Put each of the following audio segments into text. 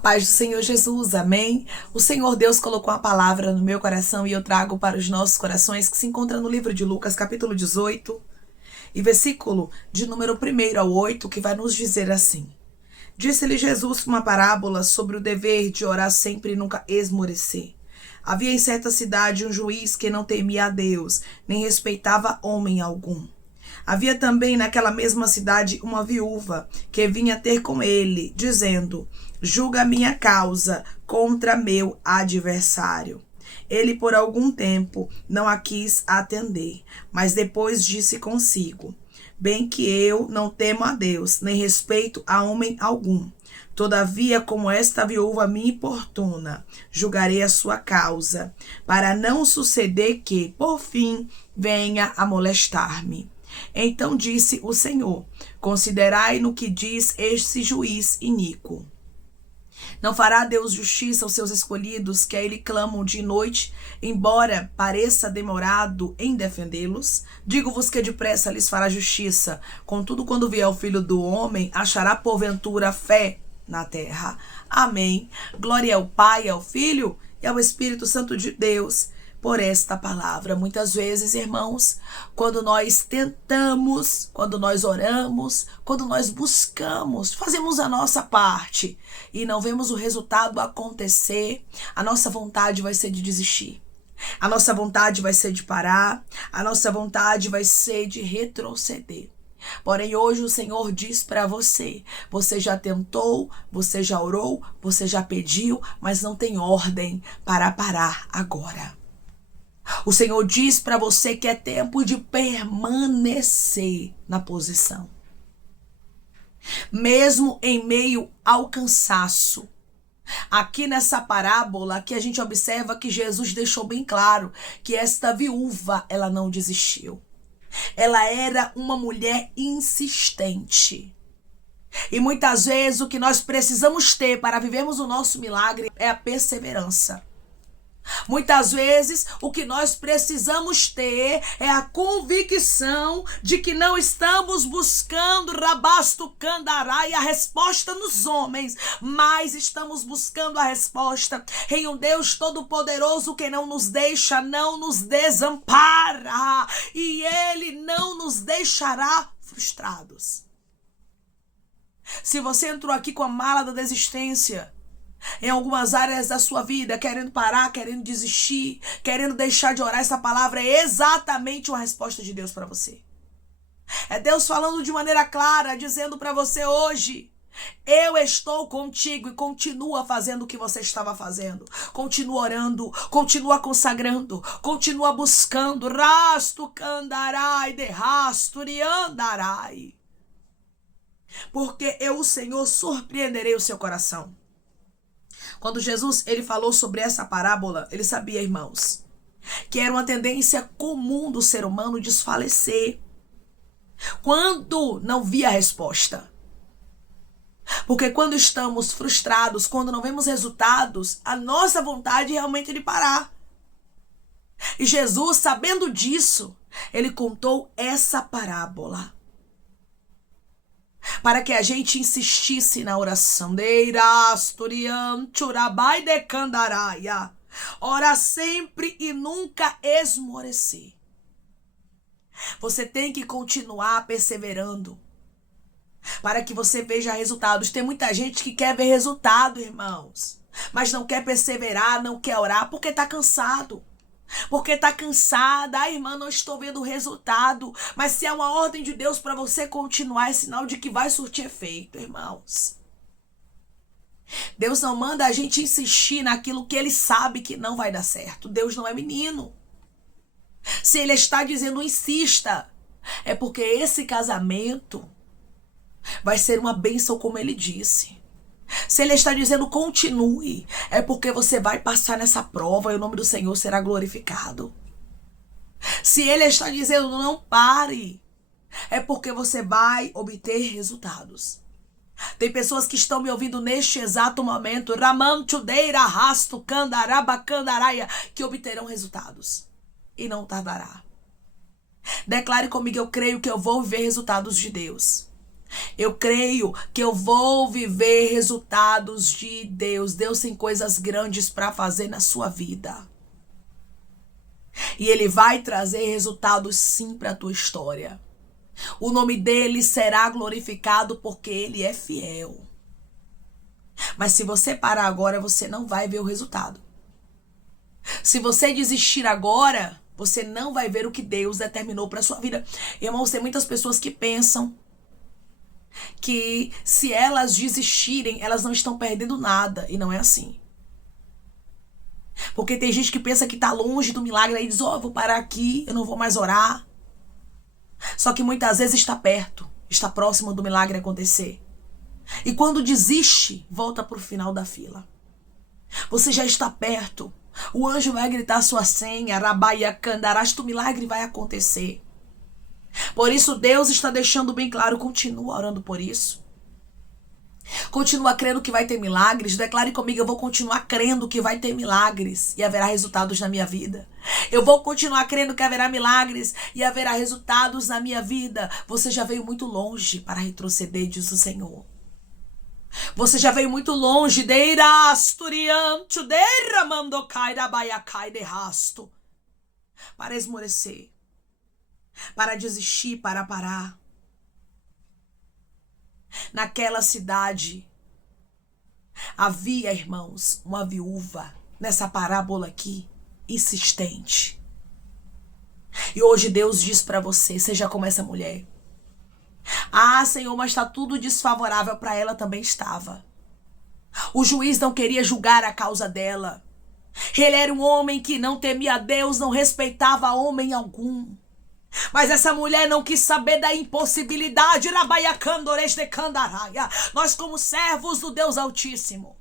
paz do Senhor Jesus, amém? O Senhor Deus colocou a palavra no meu coração e eu trago para os nossos corações, que se encontra no livro de Lucas, capítulo 18, e versículo de número 1 ao 8, que vai nos dizer assim: Disse-lhe Jesus uma parábola sobre o dever de orar sempre e nunca esmorecer. Havia em certa cidade um juiz que não temia a Deus, nem respeitava homem algum. Havia também naquela mesma cidade uma viúva que vinha ter com ele, dizendo: Julga minha causa contra meu adversário. Ele por algum tempo não a quis atender, mas depois disse consigo: Bem que eu não temo a Deus, nem respeito a homem algum. Todavia, como esta viúva me importuna, julgarei a sua causa, para não suceder que, por fim, venha a molestar-me. Então disse o Senhor: Considerai no que diz este juiz iníquo. Não fará Deus justiça aos seus escolhidos, que a ele clamam de noite, embora pareça demorado em defendê-los? Digo-vos que depressa lhes fará justiça. Contudo, quando vier o Filho do Homem, achará porventura fé na terra. Amém. Glória ao Pai, ao Filho e ao Espírito Santo de Deus, por esta palavra. Muitas vezes, irmãos, quando nós tentamos, quando nós oramos, quando nós buscamos, fazemos a nossa parte e não vemos o resultado acontecer, a nossa vontade vai ser de desistir. A nossa vontade vai ser de parar, a nossa vontade vai ser de retroceder. Porém, hoje o Senhor diz para você: você já tentou, você já orou, você já pediu, mas não tem ordem para parar agora. O Senhor diz para você que é tempo de permanecer na posição. Mesmo em meio ao cansaço. Aqui nessa parábola que a gente observa que Jesus deixou bem claro que esta viúva, ela não desistiu. Ela era uma mulher insistente. E muitas vezes o que nós precisamos ter para vivermos o nosso milagre é a perseverança. Muitas vezes o que nós precisamos ter é a convicção de que não estamos buscando rabasto candarai a resposta nos homens, mas estamos buscando a resposta em um Deus todo-poderoso que não nos deixa, não nos desampara, e Ele não nos deixará frustrados. Se você entrou aqui com a mala da desistência, em algumas áreas da sua vida, querendo parar, querendo desistir, querendo deixar de orar, essa palavra é exatamente uma resposta de Deus para você. É Deus falando de maneira clara, dizendo para você hoje: eu estou contigo, e continua fazendo o que você estava fazendo. Continua orando, continua consagrando, continua buscando. Rasto candarai de rasturi andarai. Porque eu, o Senhor, surpreenderei o seu coração. Quando Jesus ele falou sobre essa parábola, ele sabia, irmãos, que era uma tendência comum do ser humano desfalecer quando não via a resposta. Porque quando estamos frustrados, quando não vemos resultados, a nossa vontade realmente é de parar. E Jesus, sabendo disso, ele contou essa parábola para que a gente insistisse na oração. Ora sempre e nunca esmorecer. Você tem que continuar perseverando para que você veja resultados. Tem muita gente que quer ver resultado, irmãos, mas não quer perseverar, não quer orar porque está cansado. Porque tá cansada, irmã, não estou vendo o resultado. Mas se é uma ordem de Deus para você continuar, é sinal de que vai surtir efeito, irmãos. Deus não manda a gente insistir naquilo que Ele sabe que não vai dar certo. Deus não é menino. Se Ele está dizendo insista, é porque esse casamento vai ser uma bênção, como Ele disse. Se Ele está dizendo continue, é porque você vai passar nessa prova e o nome do Senhor será glorificado. Se Ele está dizendo não pare, é porque você vai obter resultados. Tem pessoas que estão me ouvindo neste exato momento, que obterão resultados e não tardará. Declare comigo: eu creio que eu vou ver resultados de Deus. Eu creio que eu vou viver resultados de Deus. Deus tem coisas grandes para fazer na sua vida. E Ele vai trazer resultados sim para a tua história. O nome dele será glorificado porque Ele é fiel. Mas se você parar agora, você não vai ver o resultado. Se você desistir agora, você não vai ver o que Deus determinou para sua vida. Irmãos, tem muitas pessoas que pensam que se elas desistirem, elas não estão perdendo nada. E não é assim. Porque tem gente que pensa que está longe do milagre e diz, eu vou parar aqui, eu não vou mais orar. Só que muitas vezes está perto, está próximo do milagre acontecer. E quando desiste, volta para o final da fila. Você já está perto. O anjo vai gritar sua senha, rabaia candarasta, o milagre vai acontecer. Por isso Deus está deixando bem claro, continua orando por isso. Continua crendo que vai ter milagres. Declare comigo, eu vou continuar crendo que vai ter milagres e haverá resultados na minha vida. Eu vou continuar crendo que haverá milagres e haverá resultados na minha vida. Você já veio muito longe para retroceder, diz o Senhor. Você já veio muito longe, para esmorecer, para desistir, para parar. Naquela cidade havia, irmãos, uma viúva, nessa parábola aqui, insistente. E hoje Deus diz para você, seja como essa mulher. Ah, Senhor, mas está tudo desfavorável para ela, também estava. O juiz não queria julgar a causa dela. Ele era um homem que não temia a Deus, não respeitava homem algum. Mas essa mulher não quis saber da impossibilidade. Nós, como servos do Deus Altíssimo,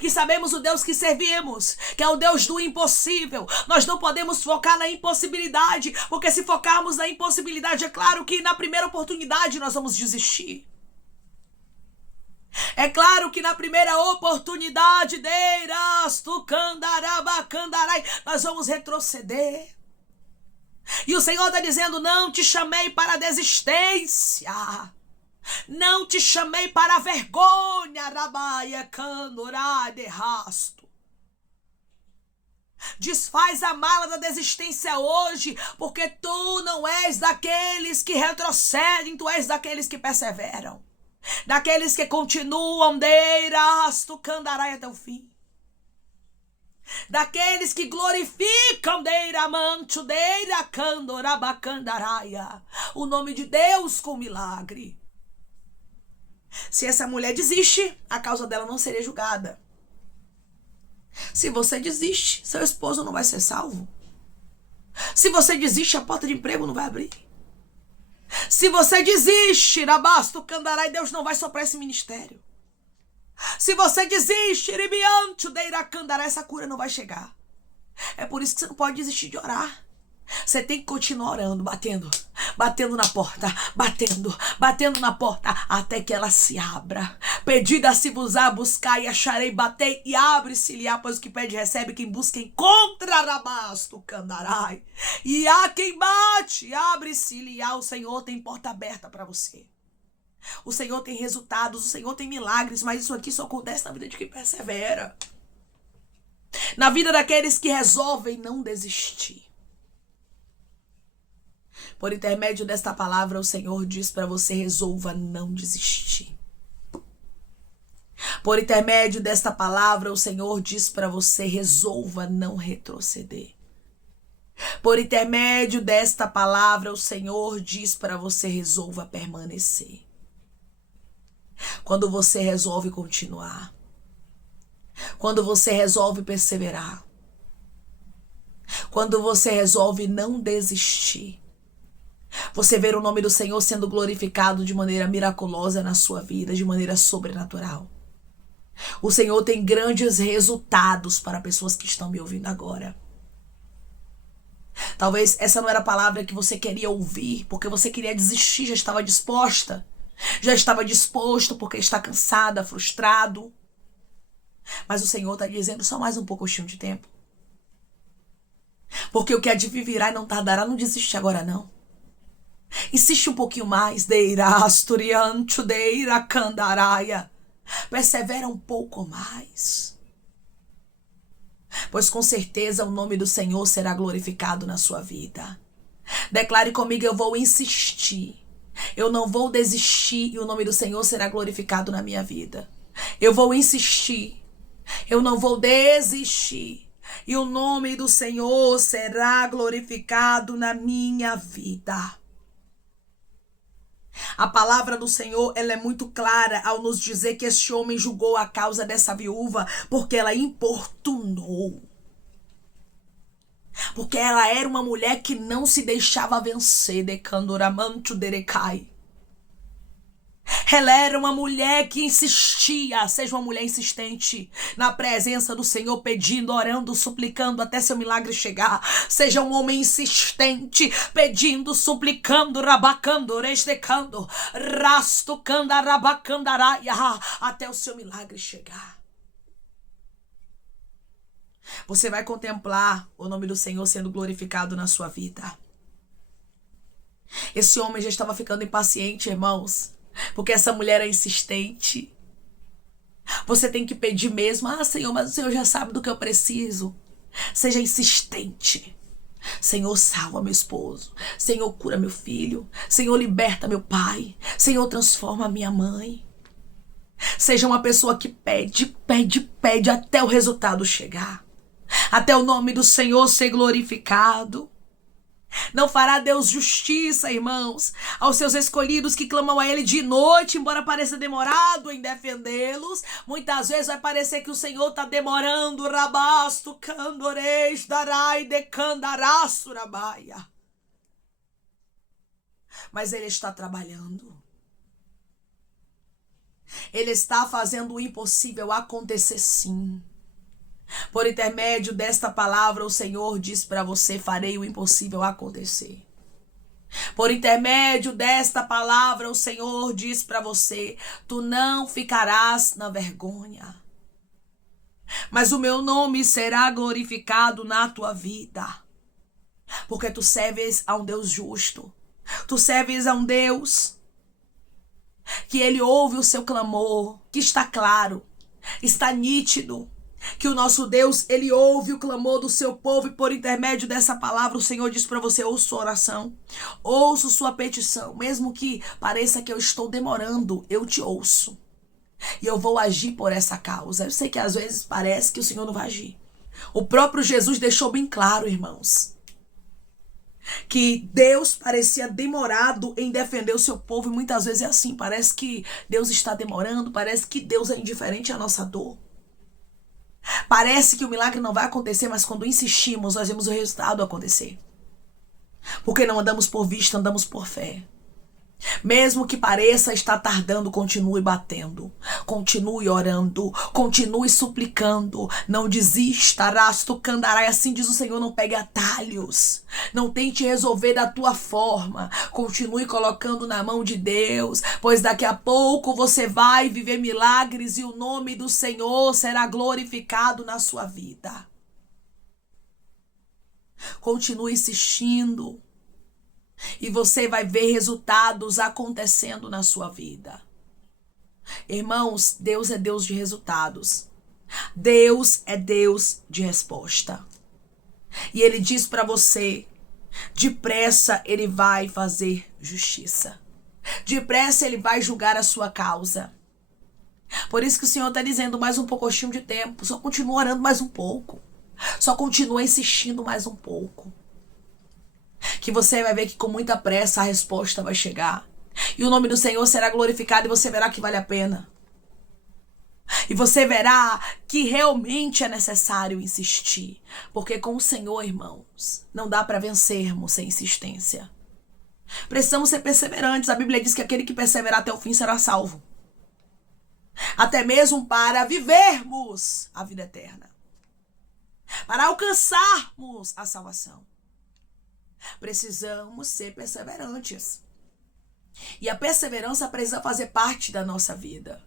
que sabemos o Deus que servimos, que é o Deus do impossível, nós não podemos focar na impossibilidade, porque se focarmos na impossibilidade, é claro que na primeira oportunidade nós vamos desistir. É claro que na primeira oportunidade, nós vamos retroceder. E o Senhor está dizendo, não te chamei para a desistência. Não te chamei para a vergonha, rabaia, candorá, de rasto. Desfaz a mala da desistência hoje, porque tu não és daqueles que retrocedem, tu és daqueles que perseveram. Daqueles que continuam, de rasto, candarai até o fim. Daqueles que glorificam o nome de Deus com milagre. Se essa mulher desiste, a causa dela não seria julgada. Se você desiste, seu esposo não vai ser salvo. Se você desiste, a porta de emprego não vai abrir. Se você desiste, Deus não vai soprar esse ministério. Se você desiste, essa cura não vai chegar. É por isso que você não pode desistir de orar. Você tem que continuar orando, batendo na porta, batendo na porta, até que ela se abra. Pedida-se-vos-á, buscai, acharei, batei e abre-se-lhe-á, pois o que pede recebe, quem busca encontra, rabasto, candarai. E há quem bate, abre-se-lhe-á, o Senhor tem porta aberta para você. O Senhor tem resultados, o Senhor tem milagres, mas isso aqui só acontece na vida de quem persevera. Na vida daqueles que resolvem não desistir. Por intermédio desta palavra, o Senhor diz para você, resolva não desistir. Por intermédio desta palavra, o Senhor diz para você, resolva não retroceder. Por intermédio desta palavra, o Senhor diz para você, resolva permanecer. Quando você resolve continuar, quando você resolve perseverar, quando você resolve não desistir, você vê o nome do Senhor sendo glorificado de maneira miraculosa na sua vida, de maneira sobrenatural. O Senhor tem grandes resultados para pessoas que estão me ouvindo agora. Talvez essa não era a palavra que você queria ouvir, porque você queria desistir, já estava disposta. Já estava disposto porque está cansada, frustrado. Mas o Senhor está dizendo só mais um pouquinho de tempo. Porque o que há de vir virá e não tardará, não desiste agora não. Insiste um pouquinho mais. Deirasturiancho deira candaraia. Persevera um pouco mais. Pois com certeza o nome do Senhor será glorificado na sua vida. Declare comigo: eu vou insistir. Eu não vou desistir e o nome do Senhor será glorificado na minha vida. Eu vou insistir. Eu não vou desistir e o nome do Senhor será glorificado na minha vida. A palavra do Senhor, ela é muito clara ao nos dizer que este homem julgou a causa dessa viúva porque ela importunou. Porque ela era uma mulher que não se deixava vencer, decandoramancho derecai. Ela era uma mulher que insistia. Seja uma mulher insistente na presença do Senhor, pedindo, orando, suplicando até seu milagre chegar. Seja um homem insistente, pedindo, suplicando, rabacando, restecando, rastucando, rabacandaraia, até o seu milagre chegar. Você vai contemplar o nome do Senhor sendo glorificado na sua vida. Esse homem já estava ficando impaciente, irmãos, porque essa mulher é insistente. Você tem que pedir mesmo. Senhor, mas o Senhor já sabe do que eu preciso. Seja insistente. Senhor, salva meu esposo. Senhor, cura meu filho. Senhor, liberta meu pai. Senhor, transforma minha mãe. Seja uma pessoa que pede, pede, pede até o resultado chegar. Até o nome do Senhor ser glorificado. Não fará Deus justiça, irmãos, aos seus escolhidos que clamam a Ele de noite, embora pareça demorado em defendê-los. Muitas vezes vai parecer que o Senhor está demorando. Rabasto, candoreis, darai, decandaraço, rabaia. Mas Ele está trabalhando. Ele está fazendo o impossível acontecer, sim. Por intermédio desta palavra, o Senhor diz para você: farei o impossível acontecer. Por intermédio desta palavra, o Senhor diz para você: tu não ficarás na vergonha, mas o meu nome será glorificado na tua vida. Porque tu serves a um Deus justo. Tu serves a um Deus que Ele ouve o seu clamor, que está claro, está nítido. Que o nosso Deus, Ele ouve o clamor do seu povo, e por intermédio dessa palavra o Senhor diz para você: ouço sua oração, ouço sua petição, mesmo que pareça que eu estou demorando, eu te ouço e eu vou agir por essa causa. Eu sei que às vezes parece que o Senhor não vai agir. O próprio Jesus deixou bem claro, irmãos, que Deus parecia demorado em defender o seu povo, e muitas vezes é assim, parece que Deus está demorando, parece que Deus é indiferente à nossa dor. Parece que o milagre não vai acontecer, mas quando insistimos, nós vemos o resultado acontecer. Porque não andamos por vista, andamos por fé. Mesmo que pareça estar tardando, continue batendo, continue orando, continue suplicando, não desista, rasto candarai, assim diz o Senhor, não pegue atalhos, não tente resolver da tua forma, continue colocando na mão de Deus, pois daqui a pouco você vai viver milagres e o nome do Senhor será glorificado na sua vida. Continue insistindo. E você vai ver resultados acontecendo na sua vida. Irmãos, Deus é Deus de resultados. Deus é Deus de resposta. E Ele diz para você: depressa Ele vai fazer justiça. Depressa Ele vai julgar a sua causa. Por isso que o Senhor está dizendo: mais um pouquinho de tempo. Só continua orando mais um pouco. Só continua insistindo mais um pouco. Que você vai ver que com muita pressa a resposta vai chegar. E o nome do Senhor será glorificado, e você verá que vale a pena. E você verá que realmente é necessário insistir. Porque com o Senhor, irmãos, não dá para vencermos sem insistência. Precisamos ser perseverantes. A Bíblia diz que aquele que perseverar até o fim será salvo. Até mesmo para vivermos a vida eterna. Para alcançarmos a salvação. Precisamos ser perseverantes. E a perseverança precisa fazer parte da nossa vida.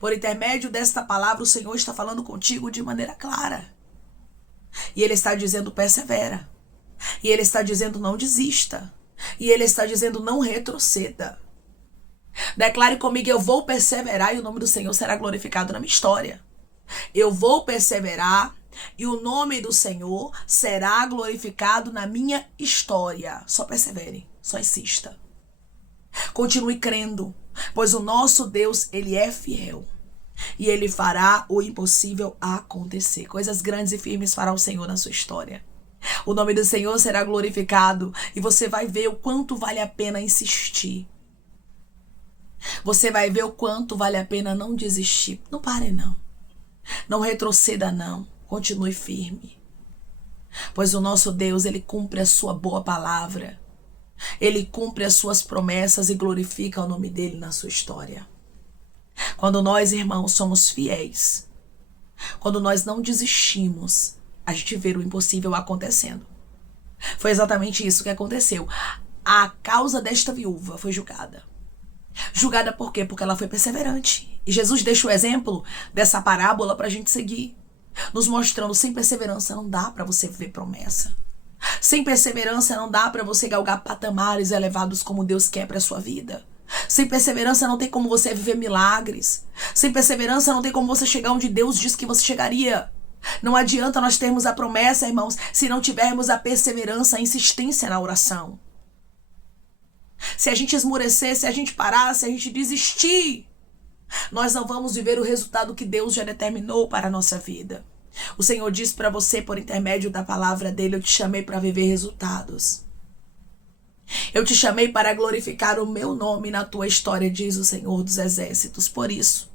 Por intermédio desta palavra, o Senhor está falando contigo de maneira clara. E Ele está dizendo: persevera. E Ele está dizendo: não desista. E ele está dizendo: não retroceda. Declare comigo: eu vou perseverar e o nome do Senhor será glorificado na minha história. Eu vou perseverar e o nome do Senhor será glorificado na minha história. Só persevere, só insista. Continue crendo, pois o nosso Deus, ele é fiel. E ele fará o impossível acontecer. Coisas grandes e firmes fará o Senhor na sua história. O nome do Senhor será glorificado e você vai ver o quanto vale a pena insistir. Você vai ver o quanto vale a pena não desistir. Não pare, não. Não retroceda, não. Continue firme. Pois o nosso Deus, ele cumpre a sua boa palavra. Ele cumpre as suas promessas e glorifica o nome dele na sua história. Quando nós, irmãos, somos fiéis, quando nós não desistimos, a gente vê o impossível acontecendo. Foi exatamente isso que aconteceu. A causa desta viúva foi julgada. Julgada por quê? Porque ela foi perseverante. E Jesus deixa o exemplo dessa parábola para a gente seguir, nos mostrando: sem perseverança não dá para você ver promessa. Sem perseverança não dá para você galgar patamares elevados como Deus quer para a sua vida. Sem perseverança não tem como você viver milagres. Sem perseverança não tem como você chegar onde Deus disse que você chegaria. Não adianta nós termos a promessa, irmãos, se não tivermos a perseverança, a insistência na oração. Se a gente esmorecer, se a gente parar, se a gente desistir, nós não vamos viver o resultado que Deus já determinou para a nossa vida. O Senhor diz para você, por intermédio da palavra dele: eu te chamei para viver resultados. Eu te chamei para glorificar o meu nome na tua história, diz o Senhor dos Exércitos. Por isso,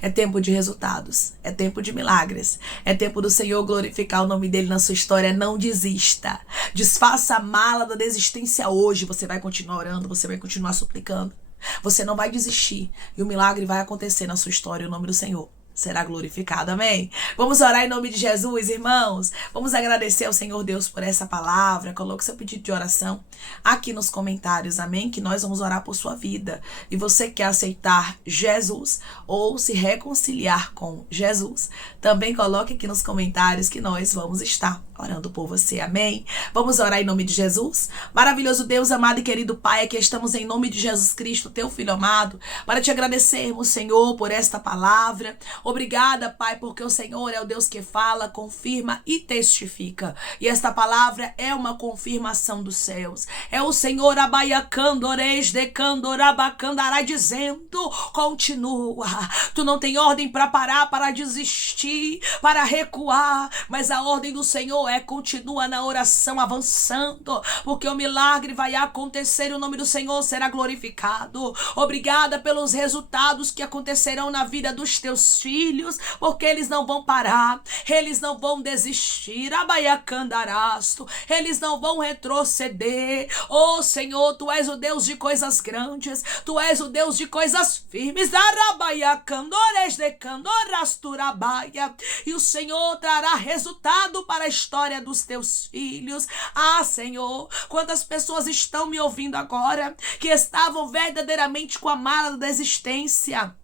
é tempo de resultados, é tempo de milagres, é tempo do Senhor glorificar o nome dele na sua história. Não desista. Desfaça a mala da desistência hoje. Você vai continuar orando, você vai continuar suplicando. Você não vai desistir e o milagre vai acontecer na sua história. O nome do Senhor será glorificado, amém? Vamos orar em nome de Jesus, irmãos. Vamos agradecer ao Senhor Deus por essa palavra. Coloque seu pedido de oração aqui nos comentários, amém? Que nós vamos orar por sua vida. E você quer aceitar Jesus ou se reconciliar com Jesus, também coloque aqui nos comentários que nós vamos estar orando por você, amém? Vamos orar em nome de Jesus? Maravilhoso Deus, amado e querido Pai, aqui estamos em nome de Jesus Cristo, teu Filho amado, para te agradecermos, Senhor, por esta palavra. Obrigada, Pai, porque o Senhor é o Deus que fala, confirma e testifica. E esta palavra é uma confirmação dos céus. É o Senhor abaiacandores decandorabacandara dizendo: continua. Tu não tem ordem para parar, para desistir, para recuar, mas a ordem do Senhor é: continua na oração avançando, porque o milagre vai acontecer e o nome do Senhor será glorificado. Obrigada pelos resultados que acontecerão na vida dos teus filhos, porque eles não vão parar, eles não vão desistir, abaiacandarasto, eles não vão retroceder. Oh Senhor, tu és o Deus de coisas grandes, tu és o Deus de coisas firmes, arabaiacandores decandorasturabaia, e o Senhor trará resultado para a história dos teus filhos. Ah, Senhor, quantas pessoas estão me ouvindo agora que estavam verdadeiramente com a mala da existência,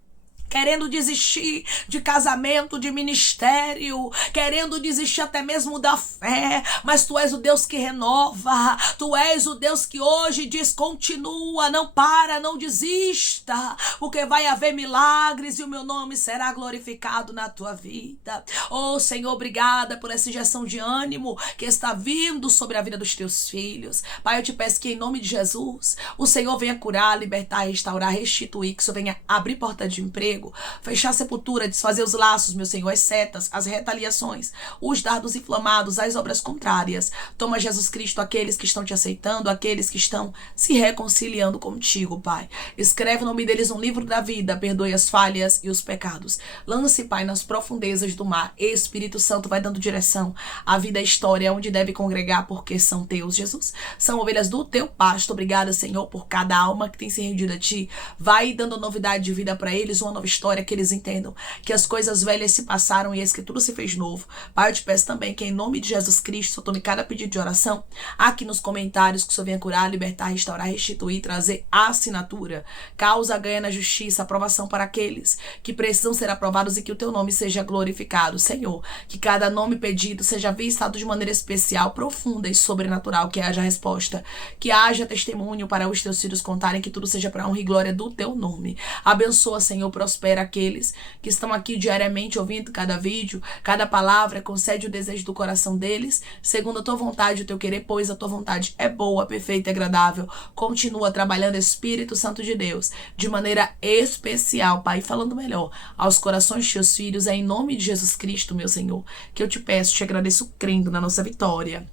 querendo desistir de casamento, de ministério, querendo desistir até mesmo da fé, mas tu és o Deus que renova, tu és o Deus que hoje diz: continua, não para, não desista, porque vai haver milagres e o meu nome será glorificado na tua vida. Oh Senhor, obrigada por essa injeção de ânimo que está vindo sobre a vida dos teus filhos. Pai, eu te peço que em nome de Jesus, o Senhor venha curar, libertar, restaurar, restituir, que o Senhor venha abrir porta de emprego, fechar a sepultura, desfazer os laços, meu Senhor, as setas, as retaliações, os dardos inflamados, as obras contrárias. Toma, Jesus Cristo, aqueles que estão te aceitando, aqueles que estão se reconciliando contigo, Pai. Escreve o nome deles no livro da vida, perdoe as falhas e os pecados. Lance, Pai, nas profundezas do mar. Espírito Santo vai dando direção. A vida é a história onde deve congregar, porque são teus, Jesus. São ovelhas do teu pasto. Obrigada, Senhor, por cada alma que tem se rendido a ti. Vai dando novidade de vida para eles, uma nova história, que eles entendam que as coisas velhas se passaram e eis que tudo se fez novo. Pai, eu te peço também que em nome de Jesus Cristo, tome cada pedido de oração aqui nos comentários, que o Senhor venha curar, libertar, restaurar, restituir, trazer assinatura, causa ganha na justiça, aprovação para aqueles que precisam ser aprovados e que o teu nome seja glorificado. Senhor, que cada nome pedido seja visitado de maneira especial, profunda e sobrenatural, que haja resposta, que haja testemunho para os teus filhos contarem, que tudo seja para a honra e glória do teu nome. Abençoa, Senhor, prospera aqueles que estão aqui diariamente ouvindo cada vídeo, cada palavra, concede o desejo do coração deles, segundo a tua vontade, o teu querer, pois a tua vontade é boa, perfeita e agradável. Continua trabalhando, Espírito Santo de Deus, de maneira especial, Pai, falando melhor aos corações de teus filhos, é em nome de Jesus Cristo, meu Senhor, que eu te peço, te agradeço, crendo na nossa vitória.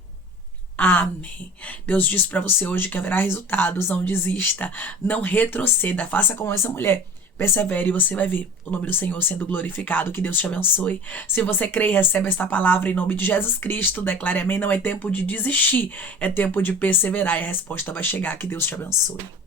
Amém. Deus diz para você hoje que haverá resultados, não desista, não retroceda, faça como essa mulher. Persevere e você vai ver o nome do Senhor sendo glorificado. Que Deus te abençoe. Se você crê e recebe esta palavra em nome de Jesus Cristo, declare amém. Não é tempo de desistir, é tempo de perseverar e a resposta vai chegar. Que Deus te abençoe.